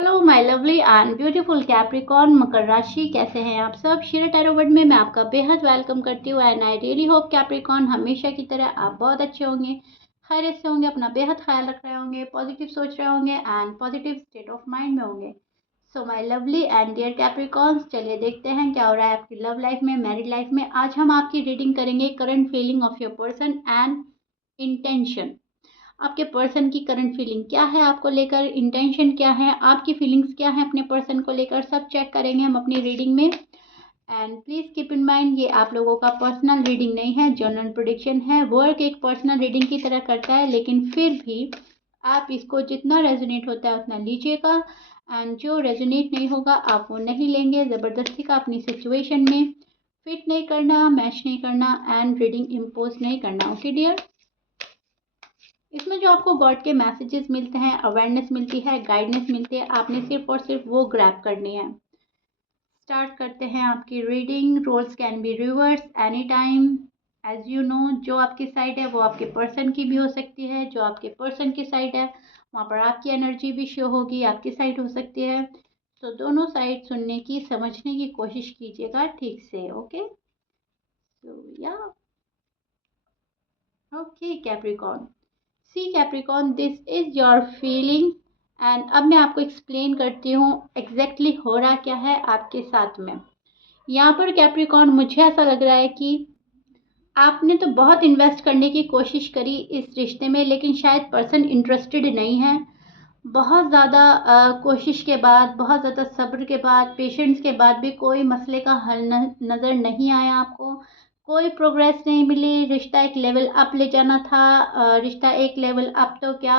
Hello my lovely and beautiful Capricorn मकर राशि, कैसे हैं आप सब। शिरा टैरो वर्ड में मैं आपका बेहद वेलकम करती हूँ and I really hope Capricorn हमेशा की तरह आप बहुत अच्छे होंगे, खैरियत से होंगे, अपना बेहद ख्याल रख रहे होंगे, पॉजिटिव सोच रहे होंगे and positive state of mind में होंगे। So my lovely and dear Capricorns, चलिए देखते हैं क्या हो रहा है आपकी लव लाइफ में, मैरिड लाइफ में। आज हम आपकी रीडिंग करेंगे current feeling of your person and intention. आपके पर्सन की करंट फीलिंग क्या है आपको लेकर, इंटेंशन क्या है, आपकी फीलिंग्स क्या है अपने पर्सन को लेकर, सब चेक करेंगे हम अपनी रीडिंग में। And please keep in mind, ये आप लोगों का पर्सनल रीडिंग नहीं है, जनरल प्रेडिक्शन है। वर्क एक पर्सनल रीडिंग की तरह करता है, लेकिन फिर भी आप इसको जितना रेजोनेट होता है उतना लीजिएगा एंड जो रेजोनेट नहीं होगा आप वो नहीं लेंगे। ज़बरदस्ती का अपनी सिचुएशन में फिट नहीं करना, मैच नहीं करना एंड रीडिंग इम्पोज नहीं करना। ओके डियर, इसमें जो आपको गॉड के मैसेजेस मिलते हैं, अवेयरनेस मिलती है, गाइडेंस मिलती है, आपने सिर्फ और सिर्फ वो ग्रैब करनी है। स्टार्ट करते हैं आपकी reading. Roles can be reverse any time. As you know, जो आपकी साइड है वो आपके पर्सन की भी हो सकती है, जो आपके पर्सन की साइड है वहाँ पर आपकी एनर्जी भी शो होगी, आपकी साइड हो सकती है। तो दोनों साइड सुनने की, समझने की कोशिश कीजिएगा ठीक से। ओके, सो या okay Capricorn, see Capricorn, this is your feeling and अब मैं आपको एक्सप्लेन करती हूँ एग्जैक्टली हो रहा क्या है आपके साथ में। यहाँ पर कैप्रिकॉर्न, मुझे ऐसा लग रहा है कि आपने तो बहुत इन्वेस्ट करने की कोशिश करी इस रिश्ते में, लेकिन शायद पर्सन इंटरेस्टेड नहीं है। बहुत ज़्यादा कोशिश के बाद, बहुत ज़्यादा सब्र के बाद, पेशेंस के बाद भी कोई मसले का हल नज़र नहीं आया आपको, कोई प्रोग्रेस नहीं मिली। रिश्ता एक लेवल अप ले जाना था, रिश्ता एक लेवल अप तो क्या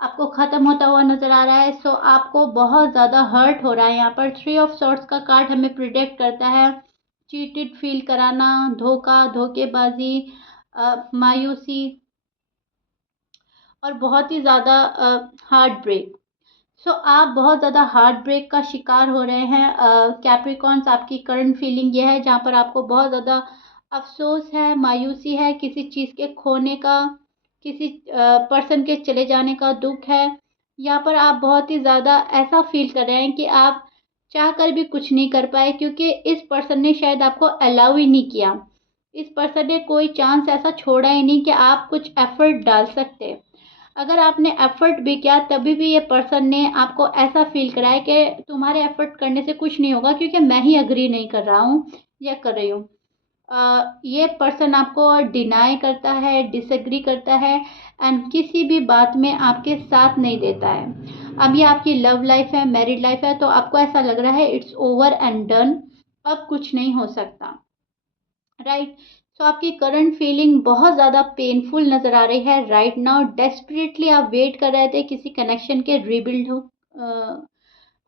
आपको ख़त्म होता हुआ नज़र आ रहा है। सो आपको बहुत ज़्यादा हर्ट हो रहा है। यहाँ पर 3 ऑफ सॉर्ड्स का कार्ड हमें प्रिडिक्ट करता है चीटेड फील कराना, धोखा, धोखेबाजी, मायूसी और बहुत ही ज़्यादा हार्ट ब्रेक। सो आप बहुत ज़्यादा हार्ट ब्रेक का शिकार हो रहे हैं कैप्रिकॉर्न्स। आपकी करंट फीलिंग ये है जहाँ पर आपको बहुत ज़्यादा अफसोस है, मायूसी है, किसी चीज़ के खोने का, किसी पर्सन के चले जाने का दुख है। यहाँ पर आप बहुत ही ज़्यादा ऐसा फील कर रहे हैं कि आप चाह कर भी कुछ नहीं कर पाए, क्योंकि इस पर्सन ने शायद आपको अलाउ ही नहीं किया। इस पर्सन ने कोई चांस ऐसा छोड़ा ही नहीं कि आप कुछ एफर्ट डाल सकते। अगर आपने एफर्ट भी किया तभी भी ये पर्सन ने आपको ऐसा फील कराया कि तुम्हारे एफर्ट करने से कुछ नहीं होगा, क्योंकि मैं ही अग्री नहीं कर रहा हूँ या कर रही हूँ। ये पर्सन आपको डिनाई करता है, डिसएग्री करता है एंड किसी भी बात में आपके साथ नहीं देता है। अब ये आपकी लव लाइफ है, मैरिड लाइफ है, तो आपको ऐसा लग रहा है इट्स ओवर एंड डन, अब कुछ नहीं हो सकता, राइट। सो आपकी करंट फीलिंग बहुत ज़्यादा पेनफुल नज़र आ रही है राइट नाउ। डेस्परेटली आप वेट कर रहे थे किसी कनेक्शन के रीबिल्ड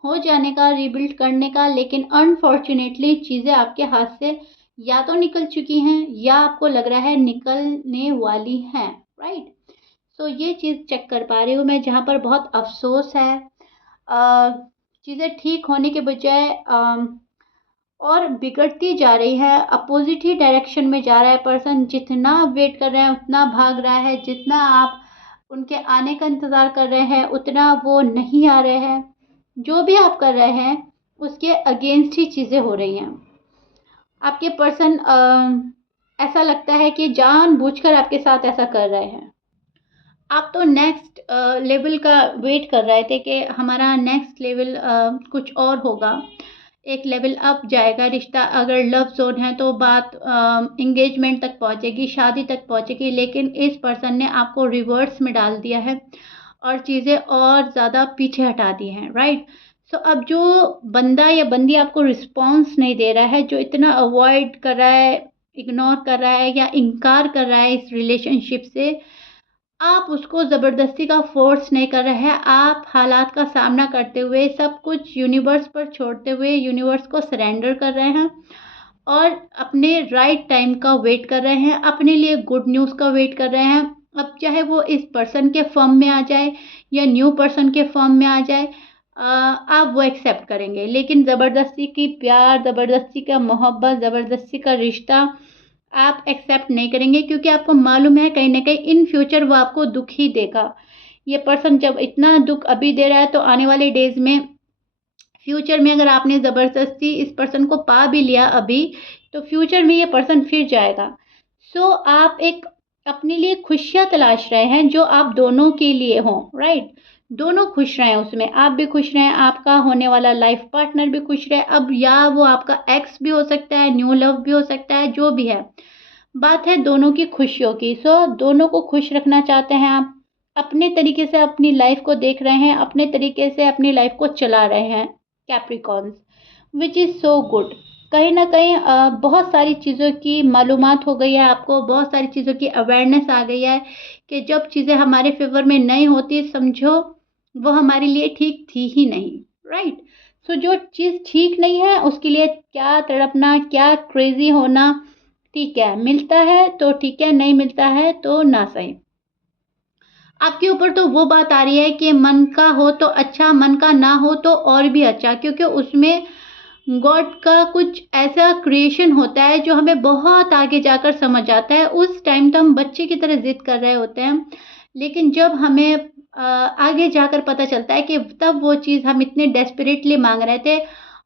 हो जाने का, रीबिल्ड करने का, लेकिन अनफॉर्चुनेटली चीज़ें आपके हाथ से या तो निकल चुकी हैं या आपको लग रहा है निकलने वाली हैं, राइट। सो ये चीज़ चेक कर पा रही हूँ मैं, जहाँ पर बहुत अफसोस है। चीज़ें ठीक होने के बजाय और बिगड़ती जा रही है, अपोजिट ही डायरेक्शन में जा रहा है पर्सन। जितना आप वेट कर रहे हैं उतना भाग रहा है, जितना आप उनके आने का इंतज़ार कर रहे हैं उतना वो नहीं आ रहे हैं। जो भी आप कर रहे हैं उसके अगेंस्ट ही चीज़ें हो रही हैं। आपके पर्सन ऐसा लगता है कि जानबूझकर आपके साथ ऐसा कर रहे हैं। आप तो नेक्स्ट लेवल का वेट कर रहे थे कि हमारा नेक्स्ट लेवल कुछ और होगा, एक लेवल अप जाएगा रिश्ता। अगर लव जोन है तो बात इंगेजमेंट तक पहुंचेगी, शादी तक पहुंचेगी, लेकिन इस पर्सन ने आपको रिवर्स में डाल दिया है और चीज़ें और ज़्यादा पीछे हटा दी हैं, राइट। सो अब जो बंदा या बंदी आपको रिस्पॉन्स नहीं दे रहा है, जो इतना अवॉइड कर रहा है, इग्नोर कर रहा है या इनकार कर रहा है इस रिलेशनशिप से, आप उसको ज़बरदस्ती का फ़ोर्स नहीं कर रहे हैं। आप हालात का सामना करते हुए, सब कुछ यूनिवर्स पर छोड़ते हुए, यूनिवर्स को सरेंडर कर रहे हैं और अपने राइट टाइम का वेट कर रहे हैं, अपने लिए गुड न्यूज़ का वेट कर रहे हैं। अब चाहे वो इस पर्सन के फॉर्म में आ जाए या न्यू पर्सन के फॉर्म में आ जाए, आप वो एक्सेप्ट करेंगे, लेकिन ज़बरदस्ती की प्यार, ज़बरदस्ती का मोहब्बत, ज़बरदस्ती का रिश्ता आप एक्सेप्ट नहीं करेंगे, क्योंकि आपको मालूम है कहीं ना कहीं इन फ्यूचर वो आपको दुख ही देगा। ये पर्सन जब इतना दुख अभी दे रहा है, तो आने वाले डेज में, फ्यूचर में अगर आपने ज़बरदस्ती इस पर्सन को पा भी लिया अभी, तो फ्यूचर में ये पर्सन फिर जाएगा। सो आप एक अपने लिए खुशियाँ तलाश रहे हैं जो आप दोनों के लिए हों, राइट? दोनों खुश रहें उसमें, आप भी खुश रहें, आपका होने वाला लाइफ पार्टनर भी खुश रहे। अब या वो आपका एक्स भी हो सकता है, न्यू लव भी हो सकता है, जो भी है। बात है दोनों की खुशियों की। सो दोनों को खुश रखना चाहते हैं आप। अपने तरीके से अपनी लाइफ को देख रहे हैं, अपने तरीके से अपनी लाइफ को चला रहे हैं Capricorns, which is so good. कहीं न कहीं बहुत सारी चीज़ों की मालूमात हो गई है आपको, बहुत सारी चीज़ों की अवेयरनेस आ गई है कि जब चीज़ें हमारे फ़ेवर में नहीं होती, समझो वो हमारे लिए ठीक थी ही नहीं, राइट? सो जो चीज़ ठीक नहीं है उसके लिए क्या तड़पना, क्या क्रेज़ी होना, ठीक है, मिलता है तो ठीक है, नहीं मिलता है तो ना सही। आपके ऊपर तो वो बात आ रही है कि मन का हो तो अच्छा, मन का ना हो तो और भी अच्छा, क्योंकि उसमें गॉड का कुछ ऐसा क्रिएशन होता है जो हमें बहुत आगे जाकर समझ आता है। उस टाइम तो हम बच्चे की तरह ज़िद कर रहे होते हैं, लेकिन जब हमें आगे जाकर पता चलता है कि तब वो चीज़ हम इतने डेस्परेटली माँग रहे थे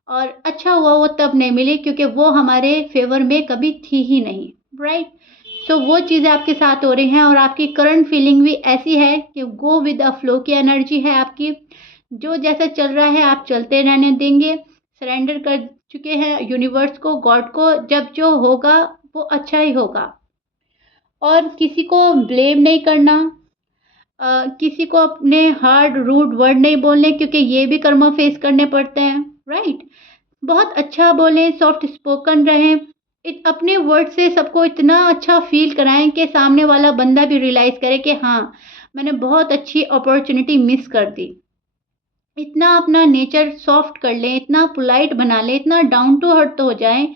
और अच्छा हुआ वो तब नहीं मिली, क्योंकि वो हमारे फ़ेवर में कभी थी ही नहीं, राइट? सो वो चीज़ें आपके साथ हो रही हैं और आपकी करंट फीलिंग भी ऐसी है कि गो विद द फ्लो की एनर्जी है आपकी। जो जैसा चल रहा है आप चलते रहने देंगे, सरेंडर कर चुके हैं यूनिवर्स को, गॉड को, जब जो होगा वो अच्छा ही होगा। और किसी को ब्लेम नहीं करना, किसी को अपने हार्ड रूड वर्ड नहीं बोलने, क्योंकि ये भी कर्म फेस करने पड़ते हैं, राइट? बहुत अच्छा बोलें, सॉफ्ट स्पोकन रहें, अपने वर्ड से सबको इतना अच्छा फील कराएं कि सामने वाला बंदा भी रियलाइज़ करे कि हाँ, मैंने बहुत अच्छी अपॉर्चुनिटी मिस कर दी। इतना अपना नेचर सॉफ्ट कर लें, इतना पोलाइट बना लें, इतना डाउन टू अर्थ हो जाएं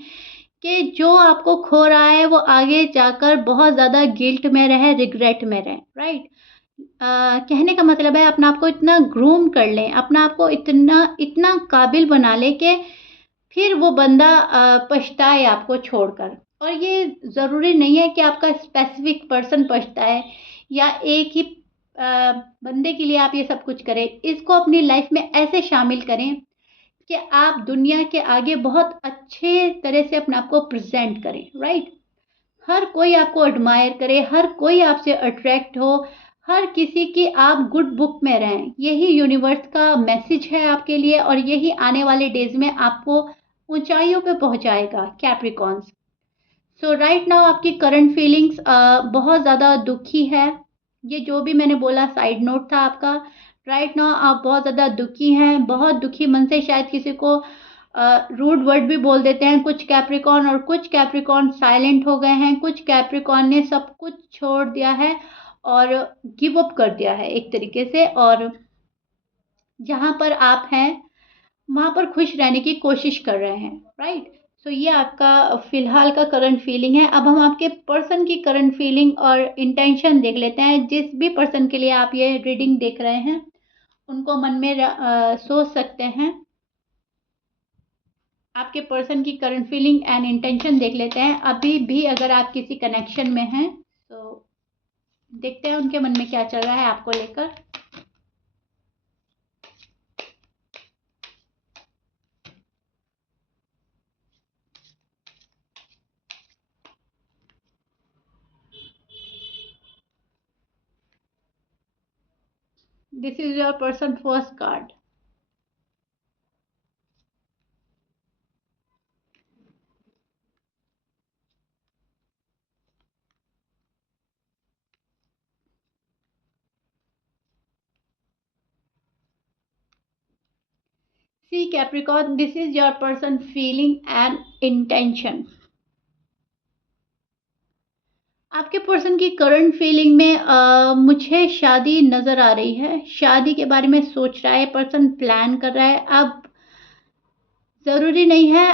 कि जो आपको खो रहा है वो आगे जाकर बहुत ज़्यादा गिल्ट में रहे, रिग्रेट में रहे, राइट? कहने का मतलब है अपने आप को इतना ग्रूम कर लें, अपने आप को इतना इतना काबिल बना लें कि फिर वो बंदा पछताए आपको छोड़कर। और ये ज़रूरी नहीं है कि आपका स्पेसिफिक पर्सन पछताए या एक ही बंदे के लिए आप ये सब कुछ करें। इसको अपनी लाइफ में ऐसे शामिल करें कि आप दुनिया के आगे बहुत अच्छे तरह से अपने आप को प्रेज़ेंट करें, राइट? हर कोई आपको एडमायर करे, हर कोई आपसे अट्रैक्ट हो, हर किसी की आप गुड बुक में रहें। यही यूनिवर्स का मैसेज है आपके लिए और यही आने वाले डेज़ में आपको ऊँचाइयों पे पहुँचाएगा कैप्रिकॉर्न्स। सो राइट नाउ आपकी करंट फीलिंग्स बहुत ज़्यादा दुखी है। ये जो भी मैंने बोला साइड नोट था आपका। राइट नाउ आप बहुत ज़्यादा दुखी हैं, बहुत दुखी मन से शायद किसी को रूड वर्ड भी बोल देते हैं कुछ कैप्रिकॉर्न, और कुछ कैप्रिकॉर्न साइलेंट हो गए हैं, कुछ कैप्रिकॉर्न ने सब कुछ छोड़ दिया है और गिव अप कर दिया है एक तरीके से, और जहाँ पर आप हैं वहाँ पर खुश रहने की कोशिश कर रहे हैं, राइट? सो ये आपका फ़िलहाल का करंट फीलिंग है। अब हम आपके पर्सन की करंट फीलिंग और इंटेंशन देख लेते हैं। जिस भी पर्सन के लिए आप ये रीडिंग देख रहे हैं, उनको मन में सोच सकते हैं। आपके पर्सन की करंट फीलिंग एंड इंटेंशन देख लेते हैं। अभी भी अगर आप किसी कनेक्शन में हैं, तो देखते हैं उनके मन में क्या चल रहा है आपको लेकर। This is your person first card. See Capricorn, this is your person feeling and intention. आपके पर्सन की करंट फीलिंग में मुझे शादी नज़र आ रही है। शादी के बारे में सोच रहा है पर्सन, प्लान कर रहा है। अब ज़रूरी नहीं है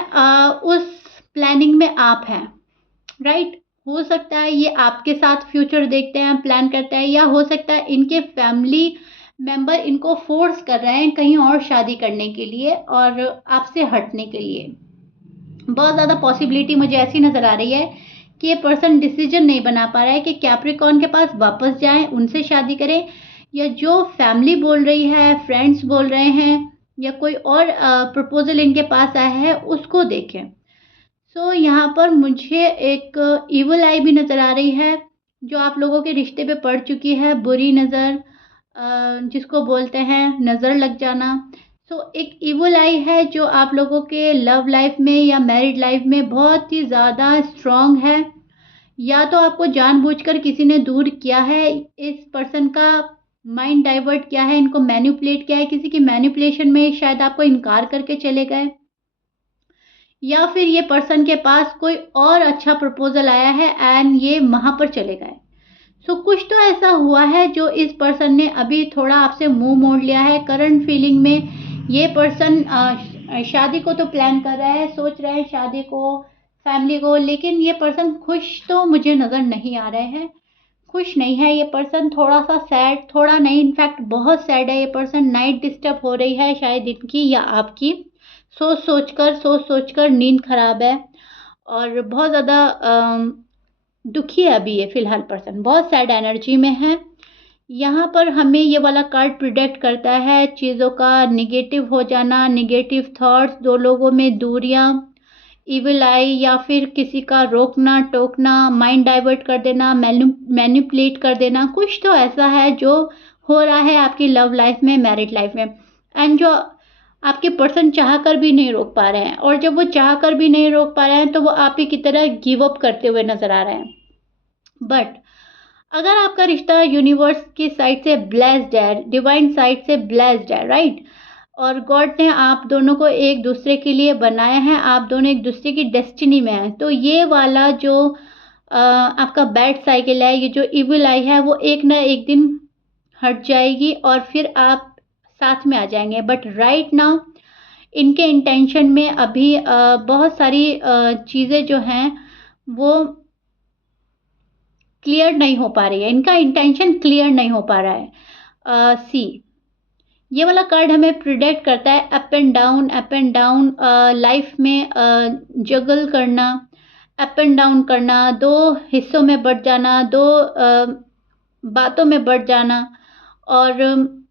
उस प्लानिंग में आप हैं, राइट? हो सकता है ये आपके साथ फ्यूचर देखते हैं, प्लान करते हैं, या हो सकता है इनके फैमिली मेंबर इनको फोर्स कर रहे हैं कहीं और शादी करने के लिए और आपसे हटने के लिए। बहुत ज़्यादा पॉसिबिलिटी मुझे ऐसी नज़र आ रही है कि ये पर्सन डिसीजन नहीं बना पा रहा है कि कैप्रिकॉर्न के पास वापस जाएं, उनसे शादी करें, या जो फैमिली बोल रही है, फ्रेंड्स बोल रहे हैं या कोई और प्रपोज़ल इनके पास आया है उसको देखें। सो यहाँ पर मुझे एक ईविल आई भी नज़र आ रही है, जो आप लोगों के रिश्ते पे पड़ चुकी है, बुरी नज़र, जिसको बोलते हैं नज़र लग जाना। सो एक ईविल आई है जो आप लोगों के लव लाइफ में या मैरिड लाइफ में बहुत ही ज़्यादा स्ट्रॉन्ग है। या तो आपको जानबूझकर किसी ने दूर किया है, इस पर्सन का माइंड डाइवर्ट किया है, इनको मैनिपुलेट किया है, किसी की मैनिपुलेशन में शायद आपको इनकार करके चले गए, या फिर ये पर्सन के पास कोई और अच्छा प्रपोजल आया है एंड ये वहाँ पर चले गए। सो कुछ तो ऐसा हुआ है जो इस पर्सन ने अभी थोड़ा आपसे मुंह मोड़ लिया है। करंट फीलिंग में ये पर्सन शादी को तो प्लान कर रहा है, सोच रहे हैं शादी को, फैमिली को, लेकिन ये पर्सन खुश तो मुझे नज़र नहीं आ रहे हैं, खुश नहीं है ये पर्सन, थोड़ा सा सैड, थोड़ा नहीं इनफैक्ट बहुत सैड है ये पर्सन। नाइट डिस्टर्ब हो रही है शायद इनकी या आपकी, सोच सोच कर नींद खराब है और बहुत ज़्यादा दुखी है अभी ये फ़िलहाल पर्सन, बहुत सैड एनर्जी में है। यहाँ पर हमें ये वाला कार्ड प्रिडिक्ट करता है चीज़ों का नेगेटिव हो जाना, नेगेटिव थॉट्स, दो लोगों में दूरियाँ, इविल आई या फिर किसी का रोकना टोकना, माइंड डाइवर्ट कर देना, मैनिपुलेट कर देना। कुछ तो ऐसा है जो हो रहा है आपकी लव लाइफ में, मैरिड लाइफ में, एंड जो आपके पर्सन चाह कर भी नहीं रोक पा रहे हैं, और जब वो चाह कर भी नहीं रोक पा रहे हैं तो वो आप ही की तरह गिव अप करते हुए नज़र आ रहे हैं। बट अगर आपका रिश्ता यूनिवर्स की साइड से ब्लेस्ड है, डिवाइन साइड से ब्लेस्ड है, राइट, और गॉड ने आप दोनों को एक दूसरे के लिए बनाया है, आप दोनों एक दूसरे की डेस्टिनी में हैं, तो ये वाला जो आपका बैड साइकिल है, ये जो इविल आई है, वो एक ना एक दिन हट जाएगी और फिर आप साथ में आ जाएंगे। बट राइट नाउ इनके इंटेंशन में अभी बहुत सारी चीज़ें जो हैं वो क्लियर नहीं हो पा रही है, इनका इंटेंशन क्लियर नहीं हो पा रहा है। सी, ये वाला कार्ड हमें प्रिडिक्ट करता है अप एंड डाउन लाइफ में, जगल करना, अप एंड डाउन करना, दो हिस्सों में बट जाना, दो बातों में बट जाना, और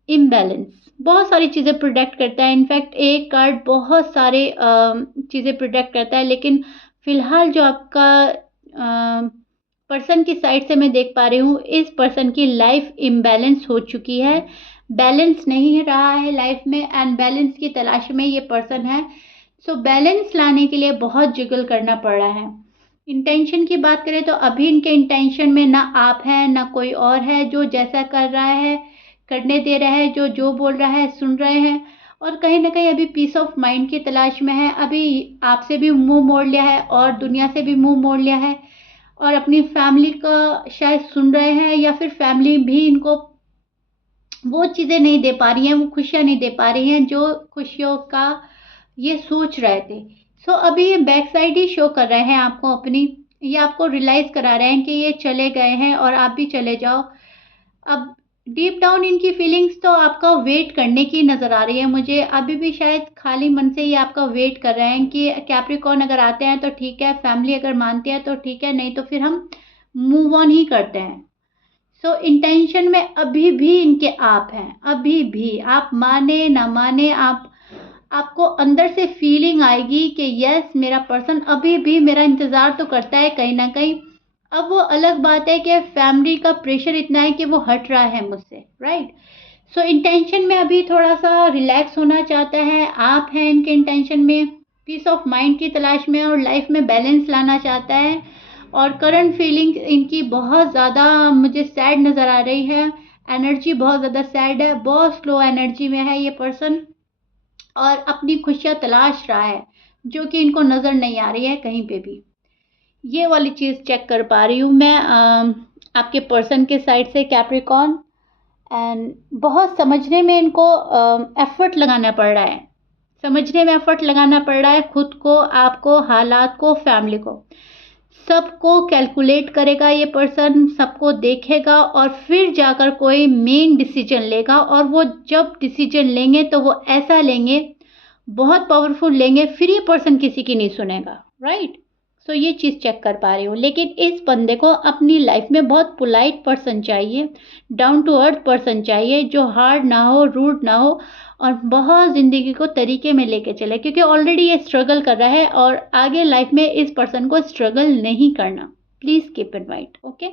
इम्बैलेंस, बहुत सारी चीज़ें प्रिडिक्ट करता है। इनफैक्ट एक कार्ड बहुत सारे चीज़ें प्रिडिक्ट करता है, लेकिन फ़िलहाल जो आपका पर्सन की साइड से मैं देख पा रही हूँ, इस पर्सन की लाइफ इम्बैलेंस हो चुकी है, बैलेंस नहीं रहा है लाइफ में, एंड बैलेंस की तलाश में ये पर्सन है। सो बैलेंस लाने के लिए बहुत जिगल करना पड़ रहा है। इंटेंशन की बात करें तो अभी इनके इंटेंशन में ना आप हैं ना कोई और है, जो जैसा कर रहा है करने दे रहा है, जो बोल रहा है सुन रहे हैं, और कहीं ना कहीं अभी पीस ऑफ माइंड की तलाश में है। अभी आपसे भी मुंह मोड़ लिया है और दुनिया से भी मुंह मोड़ लिया है, और अपनी फैमिली का शायद सुन रहे हैं, या फिर फैमिली भी इनको वो चीज़ें नहीं दे पा रही हैं, वो खुशियाँ नहीं दे पा रही हैं जो खुशियों का ये सोच रहे थे। सो अभी ये बैक साइड ही शो कर रहे हैं आपको अपनी, ये आपको रियलाइज़ करा रहे हैं कि ये चले गए हैं और आप भी चले जाओ। अब डीप डाउन इनकी फीलिंग्स तो आपका वेट करने की नज़र आ रही है मुझे, अभी भी शायद खाली मन से ये आपका वेट कर रहे हैं कि कैप्रिकॉर्न अगर आते हैं तो ठीक है, फैमिली अगर मानती है तो ठीक है, नहीं तो फिर हम मूव ऑन ही करते हैं। सो इंटेंशन में अभी भी इनके आप हैं, अभी भी आप माने ना माने, आपको अंदर से फीलिंग आएगी कि यस मेरा पर्सन अभी भी मेरा इंतज़ार तो करता है कहीं ना कहीं। अब वो अलग बात है कि फैमिली का प्रेशर इतना है कि वो हट रहा है मुझसे, राइट। सो इंटेंशन में अभी थोड़ा सा रिलैक्स होना चाहता है, आप हैं इनके इंटेंशन में, पीस ऑफ माइंड की तलाश में और लाइफ में बैलेंस लाना चाहता है। और करंट फीलिंग इनकी बहुत ज़्यादा मुझे सैड नज़र आ रही है, एनर्जी बहुत ज़्यादा सैड है, बहुत स्लो एनर्जी में है ये पर्सन, और अपनी खुशियाँ तलाश रहा है जो कि इनको नज़र नहीं आ रही है कहीं पे भी। ये वाली चीज़ चेक कर पा रही हूँ मैं आपके पर्सन के साइड से कैप्रिकॉर्न, एंड बहुत समझने में इनको एफर्ट लगाना पड़ रहा है, समझने में एफर्ट लगाना पड़ रहा है, खुद को, आपको, हालात को, फैमिली को, सबको कैलकुलेट करेगा ये पर्सन, सबको देखेगा और फिर जाकर कोई मेन डिसीजन लेगा। और वो जब डिसीजन लेंगे तो वो ऐसा लेंगे, बहुत पावरफुल लेंगे, फिर ये पर्सन किसी की नहीं सुनेगा, राइट। सो ये चीज़ चेक कर पा रही हूँ। लेकिन इस बंदे को अपनी लाइफ में बहुत पोलाइट पर्सन चाहिए, डाउन टू अर्थ पर्सन चाहिए, जो हार्ड ना हो, रूड ना हो और बहुत ज़िंदगी को तरीके में लेके चले, क्योंकि ऑलरेडी ये स्ट्रगल कर रहा है और आगे लाइफ में इस पर्सन को स्ट्रगल नहीं करना। Please keep in mind, okay?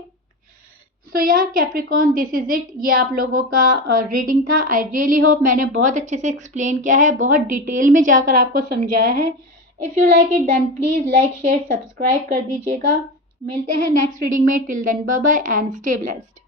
So या कैप्रिकॉर्न, दिस इज़ इट। ये आप लोगों का रीडिंग था। आई रियली होप मैंने बहुत अच्छे से एक्सप्लेन किया है, बहुत डिटेल में जाकर आपको समझाया है। If you like it then please like share subscribe कर दीजिएगा। मिलते हैं नेक्स्ट रीडिंग में। Till then bye bye and stay blessed.